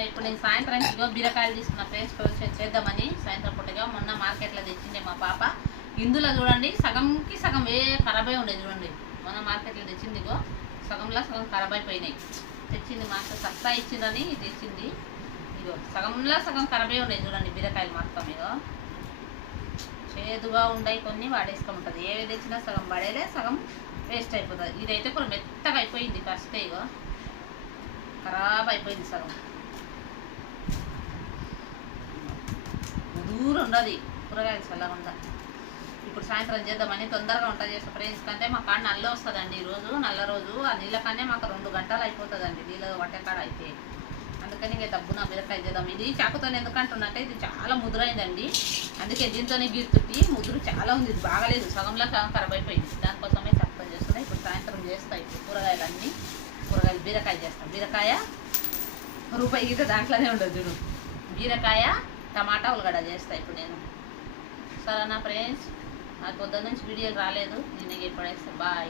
ఇప్పుడు నేను సాయంత్రం ఇగో బీరకాయలు తీసుకున్న పేస్ట్ చేద్దామని సాయంత్రం పూటగా మొన్న మార్కెట్లో తెచ్చిండే మా పాప. ఇందులో చూడండి సగంకి సగం ఖరాబ్ అయి ఉండేది. చూడండి మొన్న మార్కెట్లో తెచ్చింది, ఇగో సగంలో సగం ఖరాబ్ అయిపోయినాయి. తెచ్చింది మాకు సస్తా ఇచ్చిందని తెచ్చింది. ఇగో సగంలో సగం ఖరాబ్ అయి ఉండేది. చూడండి బీరకాయలు మొత్తం ఇగో చేదుగా ఉండయి, కొన్ని వాడేసుకుంటుంది. ఏవి తెచ్చినా సగం పడేలే, సగం వేస్ట్ అయిపోతుంది. ఇదైతే కూడా మెత్తగా అయిపోయింది. ఫస్ట్ ఇగో ఖరాబ్ అయిపోయింది సగం. దూరం ఉండదు కూరగాయలు చల్లగా ఉందా. ఇప్పుడు సాయంత్రం చేద్దామని తొందరగా వంట చేసే ఫ్రెండ్స్ కంటే మా కాడ నల్ల వస్తుందండి. ఈరోజు నల్ల రోజు. ఆ నీళ్ళ కన్నా మాకు 2 గంటలు అయిపోతుందండి నీళ్ళ వట్టెకాడ అయితే. అందుకని ఇక డబ్బున బీరకాయ చేద్దాం. ఇది చాకుతో ఎందుకంటున్నట్టే ఇది చాలా ముదురైందండి, అందుకే దీంతోనే గీరుతుట్టి ముదురు చాలా ఉంది. ఇది బాగలేదు, సగంలో సగం ఖరాబ్ అయిపోయింది. దానికోసమే చాకుతో చేస్తున్నాయి. ఇప్పుడు సాయంత్రం చేస్తాయి. ఇప్పుడు కూరగాయలు బీరకాయ చేస్తాం. బీరకాయ రూపాయి గీత దాంట్లోనే ఉండదు చూడు. బీరకాయ టమాటా ఉల్లిగడ్డ చేస్తాను ఇప్పుడు నేను. సరేనా ఫ్రెండ్స్, నాకు పొద్దున్న నుంచి వీడియోలు రాలేదు, నేను ఎప్పుడైతే బాయ్.